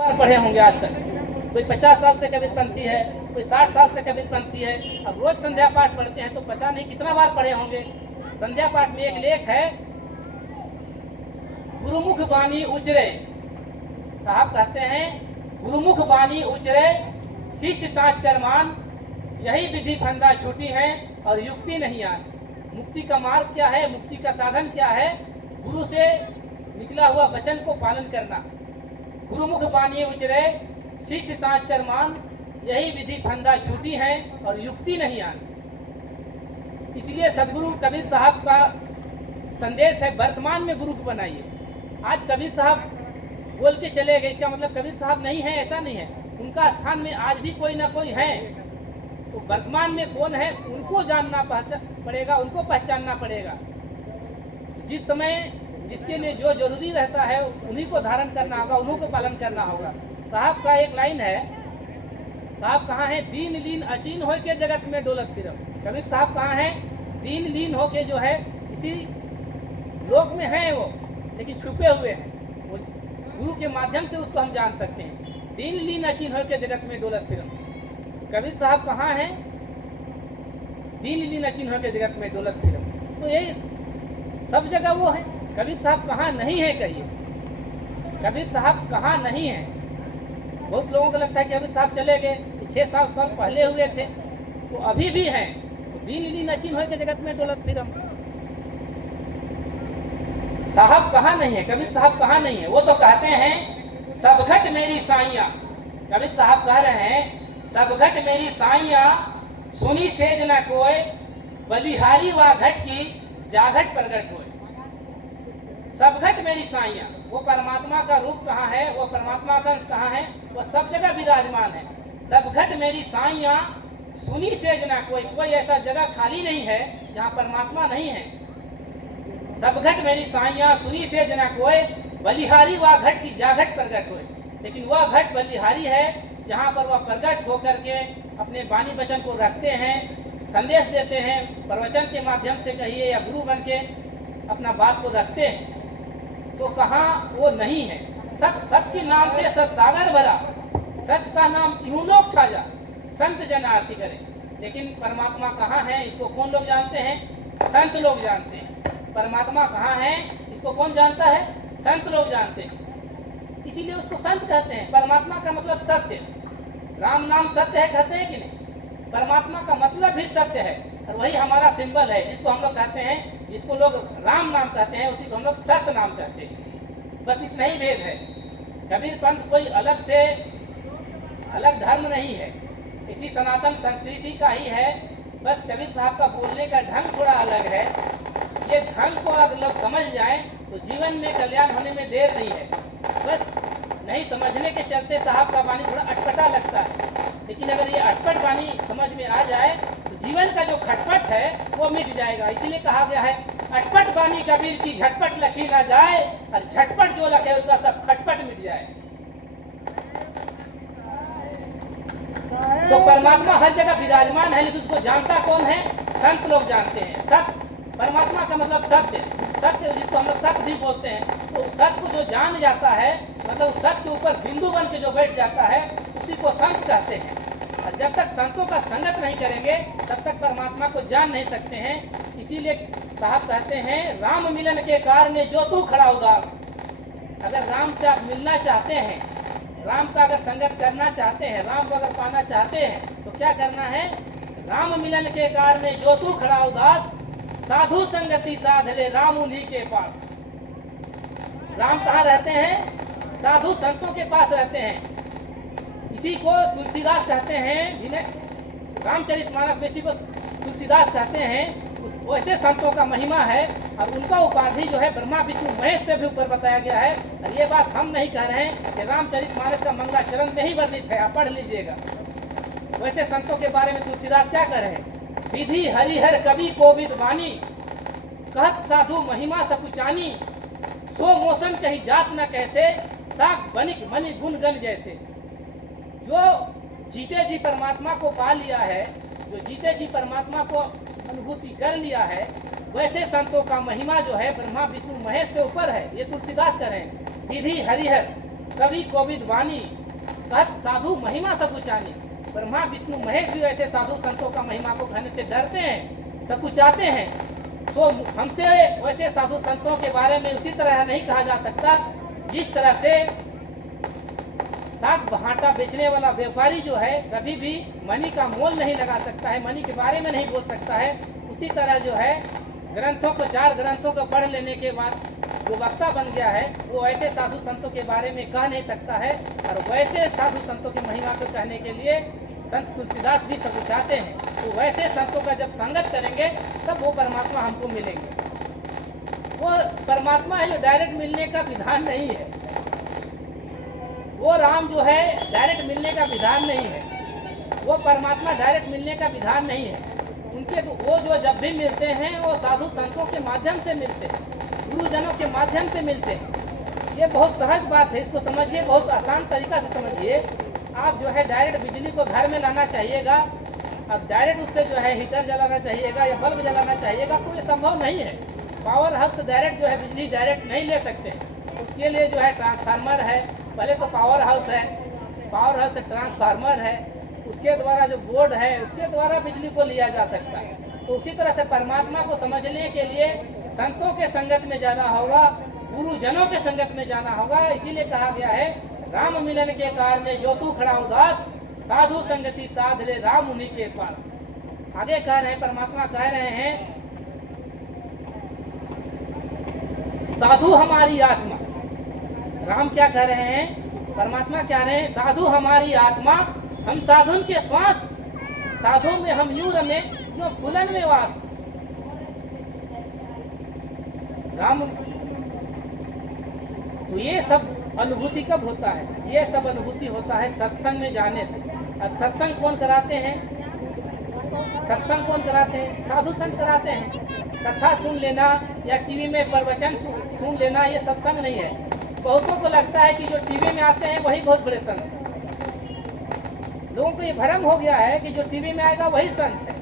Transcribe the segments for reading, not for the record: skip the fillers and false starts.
बार पढ़े होंगे आज तक। कोई 50 साल से कबीरपंथी है, कोई 60 साल से कबीरपंथी है। अब रोज संध्या पाठ पढ़ते हैं तो पता नहीं कितना बार पढ़े होंगे। संध्या पाठ में एक लेख है, गुरुमुख बानी उचरे। साहब कहते हैं, गुरुमुख बानी उचरे शिष्य साँच कर मान, यही विधि फंदा छूटी है और युक्ति नहीं आन। मुक्ति का मार्ग क्या है, मुक्ति का साधन क्या है? गुरु से निकला हुआ वचन को पालन करना। गुरुमुख बानी उचरे शिष्य साँच कर मान, यही विधि फंदा छूटी है और युक्ति नहीं आन। इसलिए सदगुरु कबीर साहब का संदेश है, वर्तमान में गुरु को बनाइए। आज कबीर साहब बोल के चले गए, इसका मतलब कबीर साहब नहीं है, ऐसा नहीं है। उनका स्थान में आज भी कोई ना कोई है। तो वर्तमान में कौन है उनको जानना पड़ेगा, उनको पहचानना पड़ेगा। जिस समय जिसके लिए जो जरूरी रहता है उन्हीं को धारण करना होगा, उन्हीं को पालन करना होगा। साहब का एक लाइन है, साहब कहाँ है? दीन लीन अचीन हो के जगत में डोलत फिरम। कबीर साहब कहाँ है? दीन लीन हो के जो है इसी लोक में है वो, लेकिन छुपे हुए हैं। वो गुरु के माध्यम से उसको हम जान सकते हैं। दीन लीन अचीन हो के जगत में डोलत फिरम। कबीर साहब कहाँ है? दीन लीन अचीन हो के जगत में डोलत फिरम। तो ये सब जगह वो है। कबीर साहब कहाँ नहीं है? कहिए, कबीर साहब कहाँ नहीं है? बहुत लोगों को लगता है कि कबीर साहब चले गए, 6-7 साल पहले हुए थे, तो अभी भी हैं। तो दीन लीन अचीन हो के जगत में डोलत फिरम। साहब कहाँ नहीं है? कबीर साहब कहाँ नहीं है? वो तो कहते हैं, सब घट मेरी साइया। कबीर साहब कह रहे हैं, सब घट मेरी साइया, सुनी सेज न कोय, बलिहारी व घट की जाघट प्रगट होए। सब घट मेरी साइया, वो परमात्मा का रूप कहाँ है, वो परमात्मा का अंश कहाँ है? वो सब जगह विराजमान है। सब घट मेरी साइया, सुनी सेज न कोई, कोई ऐसा जगह खाली नहीं है जहाँ परमात्मा नहीं है। सब घट मेरी साइया, सुनी सेज न कोई, बलिहारी व घट की जाघट प्रगट होए। लेकिन वह घट बलिहारी है जहाँ पर वह प्रगट होकर के अपने वाणी वचन को रखते हैं, संदेश देते हैं, प्रवचन के माध्यम से कहिए या गुरु बन के अपना बात को रखते हैं। तो कहाँ वो नहीं है? सत के नाम से सत सागर भरा, सत का नाम क्यों लोग साजा, संत जन आरती करें। लेकिन परमात्मा कहाँ है? इसको कौन लोग जानते हैं? संत लोग जानते हैं। परमात्मा कहाँ है? इसको कौन जानता है? संत लोग जानते हैं। इसीलिए उसको संत कहते हैं। परमात्मा का मतलब सत्य। राम नाम सत्य है कहते हैं कि नहीं? परमात्मा का मतलब भी सत्य है, और वही हमारा सिंबल है, जिसको हम लोग कहते हैं, जिसको लोग राम नाम कहते हैं, उसी को हम लोग सत्य नाम कहते हैं। बस इतना ही भेद है। कबीर पंथ कोई अलग से अलग धर्म नहीं है, इसी सनातन संस्कृति का ही है। बस कबीर साहब का बोलने का ढंग थोड़ा अलग है। ये ढंग को अगर लोग समझ जाएं तो जीवन में कल्याण होने में देर नहीं है। बस नहीं समझने के चलते साहब का वाणी थोड़ा अटपटा लगता है। लेकिन अगर ये अटपट वाणी समझ में आ जाए तो जीवन का जो खटपट है वो मिट जाएगा। इसीलिए कहा गया है, अटपट वाणी कबीर की झटपट लखी ना जाए, और झटपट जो लखे उसका सब खटपट मिट जाए। तो परमात्मा हर जगह विराजमान है, लेकिन उसको जानता कौन है? संत लोग जानते हैं। सत्य, परमात्मा का मतलब सत्य। सत्य जिसको हम लोग सत्य भी बोलते हैं, तो सत्य को जो जान जाता है, मतलब सत्य के ऊपर बिंदु बन के जो बैठ जाता है, उसी को संत कहते हैं। और जब तक संतों का संगत नहीं करेंगे तब तक परमात्मा को जान नहीं सकते हैं। इसीलिए साहब कहते हैं, राम मिलन के कारण जो तू खड़ा उदास। अगर राम से आप मिलना चाहते हैं, राम का अगर संगत करना चाहते हैं, राम को अगर पाना चाहते हैं, तो क्या करना है? राम मिलन के कारण जो तू खड़ा उदास, साधु संगति साध ले राम उन्हीं के पास। राम कहाँ रहते हैं? साधु संतों के पास रहते हैं। इसी को तुलसीदास कहते हैं, रामचरितमानस में इसी को तुलसीदास कहते हैं। वैसे संतों का महिमा है, और उनका उपाधि जो है ब्रह्मा विष्णु महेश से भी ऊपर बताया गया है। और ये बात हम नहीं कह रहे हैं कि रामचरितमानस का मंगलाचरण में ही वर्णित है, आप पढ़ लीजिएगा। वैसे संतों के बारे में तुलसीदास क्या कह रहे हैं? विधि हरिहर कवि कोविद वाणी, कहत साधु महिमा सकुचानी, सो मोशन कही जात न कैसे, साग बनिक मणि गुण गण जैसे। जो जीते जी परमात्मा को पा लिया है, जो जीते जी परमात्मा को अनुभूति कर लिया है, वैसे संतों का महिमा जो है ब्रह्मा विष्णु महेश से ऊपर है। ये तुलसीदास कह रहे हैं। विधि हरिहर, कवि कोविद वाणी कहत साधु महिमा सकुचानी। ब्रह्मा विष्णु महेश भी वैसे साधु संतों का महिमा को कहने से डरते हैं, सकुचाते हैं। तो हमसे वैसे साधु संतों के बारे में उसी तरह नहीं कहा जा सकता जिस तरह से साग भाटा बेचने वाला व्यापारी जो है कभी भी मनी का मोल नहीं लगा सकता है, मनी के बारे में नहीं बोल सकता है। उसी तरह जो है ग्रंथों को, 4 ग्रंथों को पढ़ लेने के बाद जो वक्ता बन गया है वो ऐसे साधु संतों के बारे में कह नहीं सकता है। और वैसे साधु संतों की महिमा को कहने के लिए संत तुलसीदास भी सब चाहते हैं। तो वैसे संतों का जब संगत करेंगे तब वो परमात्मा हमको मिलेंगे। वो परमात्मा है जो डायरेक्ट मिलने का विधान नहीं है, वो राम जो है डायरेक्ट मिलने का विधान नहीं है, वो परमात्मा डायरेक्ट मिलने का विधान नहीं है। उनके तो वो जो जब भी मिलते हैं वो साधु संतों के माध्यम से मिलते हैं, गुरुजनों के माध्यम से मिलते हैं। ये बहुत सहज बात है, इसको समझिए, बहुत आसान तरीका से समझिए। आप जो है डायरेक्ट बिजली को घर में लाना चाहिएगा, अब डायरेक्ट उससे जो है हीटर जलाना चाहिएगा या बल्ब जलाना चाहिएगा, तो ये संभव नहीं है। पावर हाउस से डायरेक्ट जो है बिजली डायरेक्ट नहीं ले सकते, उसके लिए जो है ट्रांसफार्मर है। पहले तो पावर हाउस है, पावर हाउस से ट्रांसफार्मर है, उसके द्वारा जो बोर्ड है उसके द्वारा बिजली को लिया जा सकता है। तो उसी तरह से परमात्मा को समझने के लिए संतों के संगत में जाना होगा, गुरुजनों के संगत में जाना होगा। इसीलिए कहा गया है राम मिलन के कारण जो तू खड़ा उदास, साधु संगति साध ले राम उन्हीं के पास। आगे कह रहे हैं, परमात्मा कह रहे हैं साधु हमारी आत्मा। राम क्या कह रहे हैं, परमात्मा क्या रहे हैं, साधु हमारी आत्मा, हम साधुन के श्वास, साधु में हम यूं रमे जो फूलन में वास। राम, तो ये सब अनुभूति कब होता है, ये सब अनुभूति होता है सत्संग में जाने से। और सत्संग कौन कराते हैं, सत्संग कौन कराते हैं, साधु संत कराते हैं। कथा सुन लेना या टीवी में प्रवचन सुन लेना ये सत्संग नहीं है। बहुतों को लगता है कि जो टीवी में आते हैं वही बहुत बड़े संत हैं। लोगों को ये भ्रम हो गया है कि जो टीवी में आएगा वही संत है।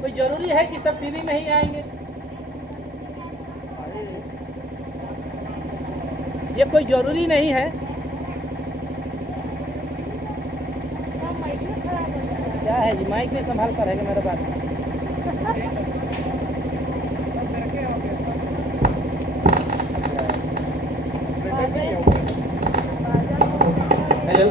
कोई जरूरी है कि सब टीवी में ही आएंगे, ये कोई जरूरी नहीं है। क्या है जी, माइक में संभाल कर रहेगा मेरा बात। हेलो,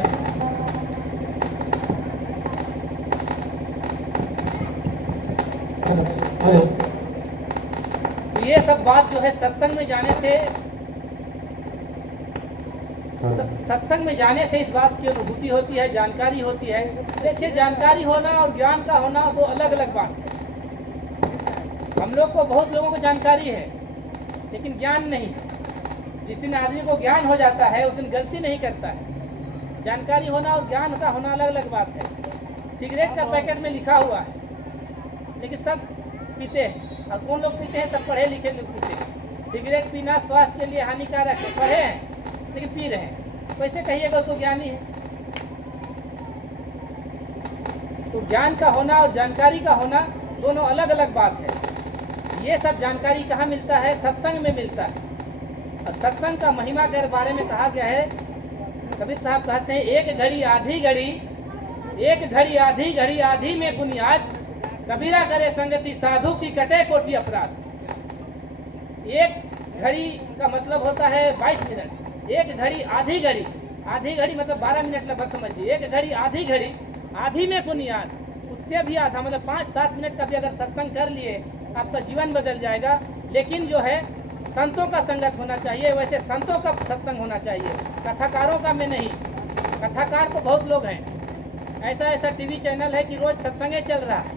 ये सब बात जो है सत्संग में जाने से, सत्संग में जाने से इस बात की अनुभूति होती है, जानकारी होती है। देखिए, जानकारी होना और ज्ञान का होना दो अलग अलग बात है। हम लोग को, बहुत लोगों को जानकारी है लेकिन ज्ञान नहीं है। जिस दिन आदमी को ज्ञान हो जाता है उस दिन गलती नहीं करता है। जानकारी होना और ज्ञान का होना अलग अलग बात है। सिगरेट का पैकेट में लिखा हुआ है लेकिन सब पीते हैं, और कौन लोग पीते हैं, सब पढ़े लिखे लोग पीते हैं। सिगरेट पीना स्वास्थ्य के लिए हानिकारक है, पढ़े हैं लेकिन पी रहे हैं, वैसे कहिएगा उसको ज्ञानी है। तो ज्ञान का होना और जानकारी का होना दोनों अलग अलग बात है। ये सब जानकारी कहाँ मिलता है, सत्संग में मिलता है। और सत्संग का महिमा के बारे में कहा गया है, कबीर साहब कहते हैं, एक घड़ी आधी घड़ी, एक घड़ी आधी घड़ी आधी में बुनियाद, कबीरा करे संगति साधु की कटे कोटि अपराध। एक घड़ी का मतलब होता है 22 मिनट, एक घड़ी आधी घड़ी, आधी घड़ी मतलब 12 मिनट लगभग समझिए। एक घड़ी आधी घड़ी, आधी में बुनियाद, उसके भी आधा मतलब 5-7 मिनट का भी अगर सत्संग कर लिए आपका जीवन बदल जाएगा। लेकिन जो है संतों का संगत होना चाहिए, वैसे संतों का सत्संग होना चाहिए, कथाकारों का में नहीं। कथाकार तो बहुत लोग हैं, ऐसा ऐसा टीवी चैनल है कि रोज सत्संगे चल रहा है।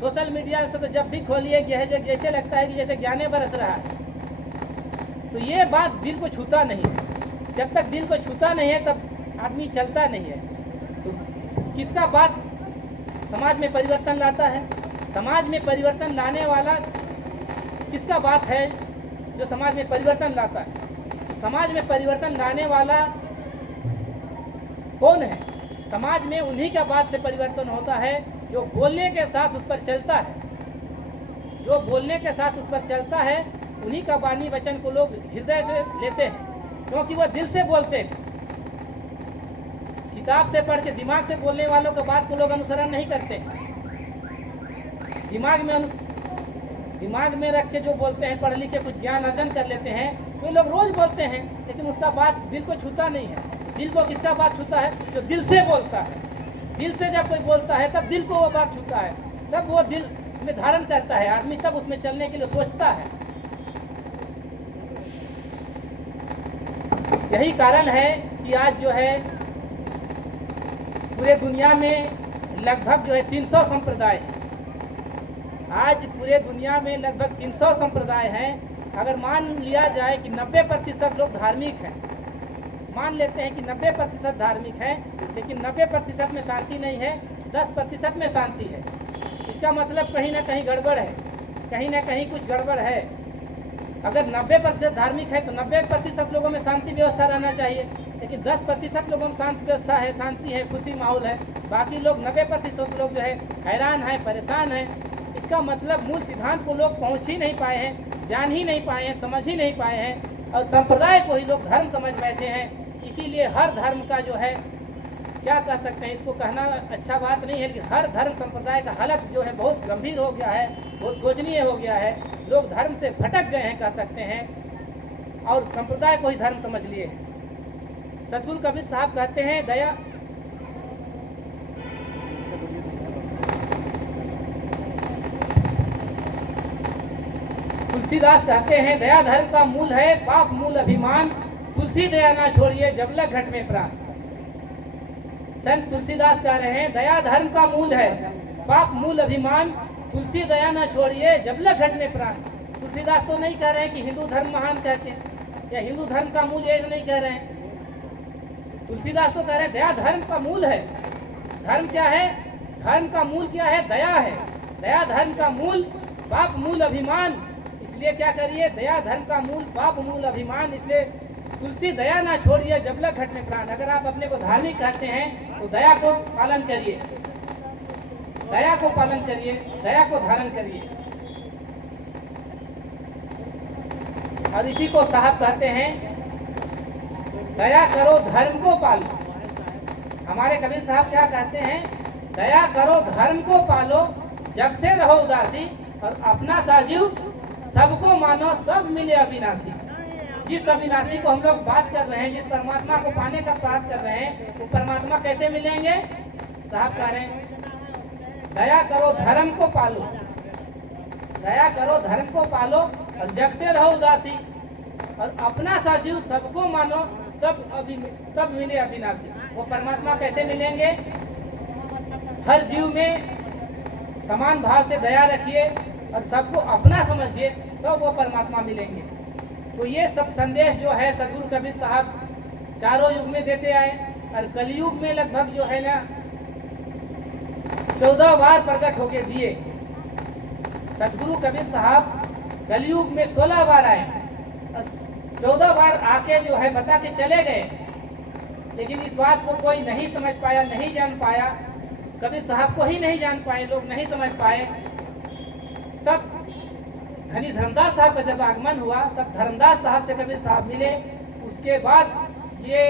सोशल मीडिया से तो जब भी खोलिए जैसे लगता है कि जैसे ज्ञाने बरस रहा है। तो ये बात दिल को छूता नहीं है। जब तक दिल को छूता नहीं है तब आदमी चलता नहीं है। तो किसका बात समाज में परिवर्तन लाता है, समाज में परिवर्तन लाने वाला किसका बात है जो समाज में परिवर्तन लाता है? समाज में परिवर्तन लाने वाला कौन है? समाज में उन्हीं का बात से परिवर्तन होता है जो बोलने के साथ उस पर चलता है। जो बोलने के साथ उस पर चलता है उन्हीं का वाणी वचन को लोग हृदय से लेते हैं, क्योंकि वह दिल से बोलते हैं। किताब से पढ़ के दिमाग से बोलने वालों के बात को लोग अनुसरण नहीं करते। दिमाग में रख के जो बोलते हैं, पढ़ लिख के कुछ ज्ञान अर्जन कर लेते हैं, वे लोग रोज बोलते हैं, लेकिन उसका बात दिल को छूता नहीं है। दिल को किसका बात छूता है? जो दिल से बोलता है। दिल से जब कोई बोलता है तब दिल को वो बात छूता है, तब वो दिल में धारण करता है आदमी, तब उसमें चलने के लिए सोचता है। यही कारण है कि आज जो है पूरे दुनिया में लगभग जो है 300 संप्रदाय हैं। आज पूरे दुनिया में लगभग 300 संप्रदाय हैं। अगर मान लिया जाए कि 90% लोग धार्मिक हैं, मान लेते हैं कि 90% धार्मिक हैं, लेकिन 90% में शांति नहीं है, 10% में शांति है। इसका मतलब कहीं ना कहीं गड़बड़ है, कहीं ना कहीं कुछ गड़बड़ है। अगर 90% धार्मिक है तो 90% लोगों में शांति व्यवस्था रहना चाहिए, लेकिन 10% लोगों में शांति व्यवस्था है, शांति है, खुशी माहौल है। बाकी लोग 90% लोग जो है हैरान है, परेशान है। इसका मतलब मूल सिद्धांत को लोग पहुंच ही नहीं पाए हैं, जान ही नहीं पाए हैं, समझ ही नहीं पाए हैं, और संप्रदाय को ही लोग धर्म समझ बैठे हैं। इसीलिए हर धर्म का जो है क्या कह सकते हैं, इसको कहना अच्छा बात नहीं है, लेकिन हर धर्म संप्रदाय का हालत जो है बहुत गंभीर हो गया है, बहुत शोचनीय हो गया है। लोग धर्म से भटक गए हैं कह सकते हैं, और संप्रदाय को ही धर्म समझ लिए हैं। सतगुरु कबीर साहब कहते हैं दया तुलसीदास कहते हैं दया धर्म का मूल है, पाप मूल अभिमान, तुलसी दया ना छोड़िए जब लग घट में प्राण। संत तुलसीदास कह रहे हैं दया धर्म का मूल है, पाप मूल अभिमान, तुलसी दया ना छोड़िए जब लग घट में प्राण। तुलसीदास तो नहीं कह रहे हैं कि हिंदू धर्म महान कहते हैं, या हिंदू धर्म का मूल ये नहीं कह रहे हैं। तुलसीदास तो कह रहे हैं दया धर्म का मूल है। धर्म क्या है? धर्म का मूल क्या है? दया है। दया धर्म का मूल, पाप मूल अभिमान। इसलिए क्या करिए? दया धर्म का मूल, पाप मूल अभिमान। इसलिए तुलसी दया ना छोड़िए जब लग घट में प्राण। अगर आप अपने को धार्मिक कहते हैं तो दया को पालन करिए, दया को पालन करिए, दया को धारण करिए। और इसी को साहब कहते हैं दया करो धर्म को पालो। हमारे कबीर साहब क्या कहते हैं? दया करो धर्म को पालो, जग से रहो उदासी, और अपना साजीव सबको मानो तब मिले अविनाशी। जिस अविनाशी को हम लोग बात कर रहे हैं, जिस परमात्मा को पाने का बात कर रहे हैं, वो परमात्मा कैसे मिलेंगे? साहब कह रहे हैं दया करो धर्म को पालो, दया करो धर्म को पालो, और जग से रहो उदासी, और अपना साजीव सबको मानो तब मिले अविनाशी। वो परमात्मा कैसे मिलेंगे? हर जीव में समान भाव से दया रखिए और सबको अपना समझिए, तो वो परमात्मा मिलेंगे। तो ये सब संदेश जो है सतगुरु कबीर साहब चारों युग में देते आए, और कलयुग में लगभग जो है ना 14 बार प्रकट होके दिए। सतगुरु कबीर साहब कलयुग में 16 बार आए, 14 बार आके जो है बता के चले गए, लेकिन इस बात को कोई नहीं समझ पाया, नहीं जान पाया। कबीर साहब को ही नहीं जान पाए, लोग नहीं समझ पाए। तब धनी धर्मदास साहब का जब आगमन हुआ, तब धर्मदास साहब से कबीर साहब मिले। उसके बाद ये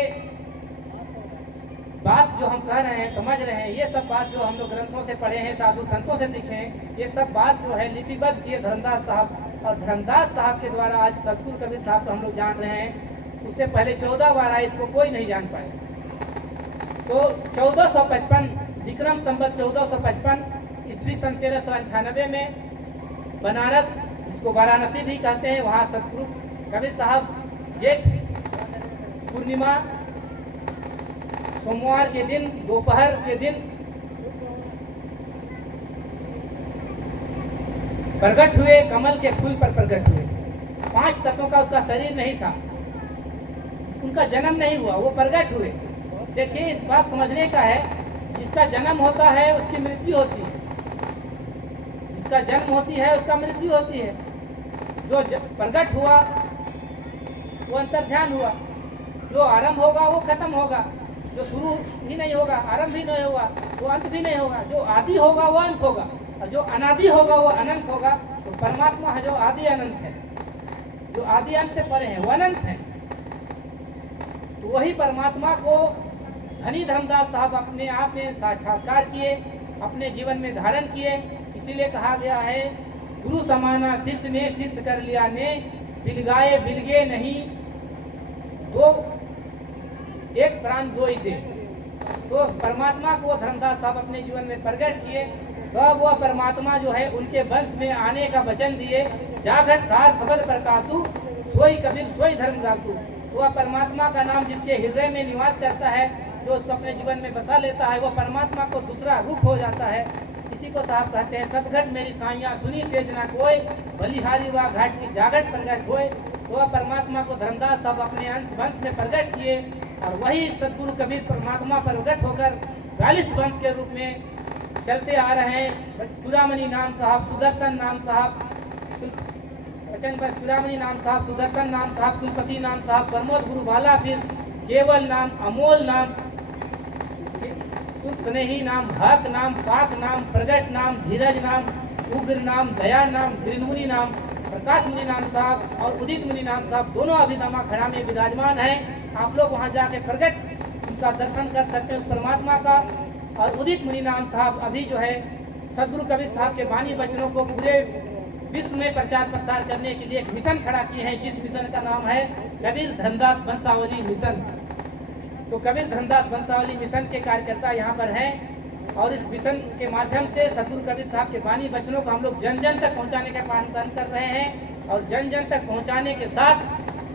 बात जो हम कह रहे हैं, समझ रहे हैं, ये सब बात जो हम लोग ग्रंथों से पढ़े हैं, साधु संतों से सीखे हैं, ये सब बात जो है लिपिबद्ध किए धर्मदास साहब। और धर्मदास साहब के द्वारा आज सतगुरु कबीर साहब को हम लोग जान रहे हैं। उससे पहले 14 बार आए, इसको कोई नहीं जान पाए। तो 1455 विक्रम संवत 1455 ईस्वी सन 1398 में बनारस, जिसको वाराणसी भी कहते हैं, वहाँ सतगुरु कबीर साहब जेठ पूर्णिमा सोमवार के दिन दोपहर के दिन प्रकट हुए, कमल के फूल पर प्रकट हुए। 5 तत्वों का उसका शरीर नहीं था, उनका जन्म नहीं हुआ, वो प्रकट हुए। देखिए, इस बात समझने का है, जिसका जन्म होता है उसकी मृत्यु होती है, जिसका जन्म होती है उसका मृत्यु होती है। जो प्रकट हुआ वो अंतर्ध्यान हुआ, जो आरंभ होगा वो खत्म होगा, जो शुरू भी नहीं होगा, आरंभ भी नहीं होगा, वो अंत भी नहीं होगा। जो आदि होगा वो अंत होगा, और जो अनादि होगा वो अनंत होगा। तो परमात्मा है जो आदि अनंत है, जो आदि अंत से परे है, वो अनंत है। तो वही परमात्मा को धनी धर्मदास साहब अपने आप में साक्षात्कार किए, अपने जीवन में धारण किए। इसीलिए कहा गया है, गुरु समाना शिष्य ने शिष्य कर लिया ने, बिलगाए बिलगे नहीं, दो एक प्राण दो ही दे। तो परमात्मा को धर्मदास साहब अपने जीवन में प्रकट किए। तो वह परमात्मा जो है उनके वंश में आने का वचन दिए, जागृत सार सबद प्रकाशु, सोई कबीर सोई धर्मदासु। तो वह परमात्मा का नाम जिसके हृदय में निवास करता है, जो उसको अपने जीवन में बसा लेता है, वो परमात्मा को दूसरा रूप हो जाता है। इसी को साहब कहते हैं, सब घट मेरी साइयाँ सुनी सेज ना कोई, बलिहारी व घाट की जागट प्रगट होए। तो वह परमात्मा को धर्मदास साहब अपने अंश वंश में प्रकट किए, और वही सदगुरु कबीर परमात्मा प्रकट होकर 42 वंश के रूप में चलते आ रहे हैं। चूड़ामणि नाम साहब, सुदर्शन नाम साहब, वचन पर चूड़ामणि नाम साहब, सुदर्शन नाम साहब, कुलपति नाम साहब, प्रमोद गुरुबाला, फिर केवल नाम, अमोल नाम, स्नेही नाम, भक्त नाम, पाक नाम, प्रगट नाम, धीरज नाम, उग्र नाम, दया नाम, गृहमुनि नाम, प्रकाश मुनि नाम साहब और उदित मुनि नाम साहब, दोनों अभी दमा खड़ा में विराजमान हैं। आप लोग वहां जाके प्रगट उनका दर्शन कर सकते हैं, उस परमात्मा का। और उदित मुनि नाम साहब अभी जो है सदगुरु कबीर साहब के वाणी वचनों को पूरे विश्व में प्रचार प्रसार करने के लिए एक मिशन खड़ा किए हैं, जिस मिशन का नाम है कबीर धर्मदास वंशावली मिशन। तो कबीर धर्मदास वंशावली मिशन के कार्यकर्ता यहाँ पर हैं, और इस मिशन के माध्यम से सदगुरु कबीर साहब के वाणी वचनों को हम लोग जन जन तक पहुँचाने का काम कर रहे हैं। और जन जन तक पहुँचाने के साथ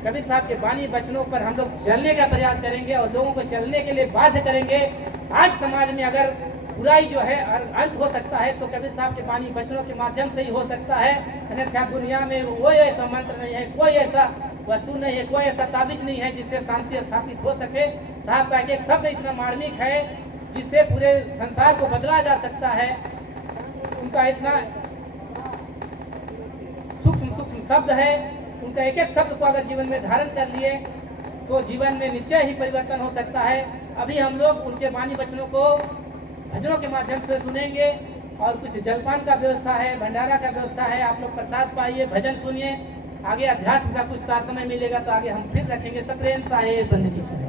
कबीर साहब के वाणी वचनों पर हम लोग चलने का प्रयास करेंगे और लोगों को चलने के लिए बाध्य करेंगे। आज समाज में अगर बुराई जो है अंत हो सकता है तो कबीर साहब के वाणी वचनों के माध्यम से ही हो सकता है। अन्यथा दुनिया में कोई ऐसा मंत्र नहीं है, कोई ऐसा वस्तु नहीं है, कोई ऐसा ताबीज नहीं है जिससे शांति स्थापित हो सके। साहब का एक शब्द इतना मार्मिक है जिससे पूरे संसार को बदला जा सकता है। उनका इतना सूक्ष्म शब्द है, उनका एक एक शब्द को अगर जीवन में धारण कर लिए तो जीवन में निश्चय ही परिवर्तन हो सकता है। अभी हम लोग उनके वाणी वचनों को भजनों के माध्यम से सुनेंगे, और कुछ जलपान का व्यवस्था है, भंडारा का व्यवस्था है। आप लोग प्रसाद पाइए, भजन सुनिए। आगे अध्यात्म का कुछ सार समय मिलेगा तो आगे हम फिर रखेंगे। सप्रेम साहेब बंदगी से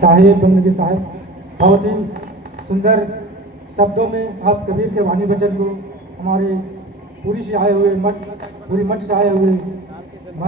साहेब बंदगी साहेब बहुत ही सुंदर शब्दों में आप कबीर के वाणी वचन को हमारे पूरी से आए हुए मठ से आए हुए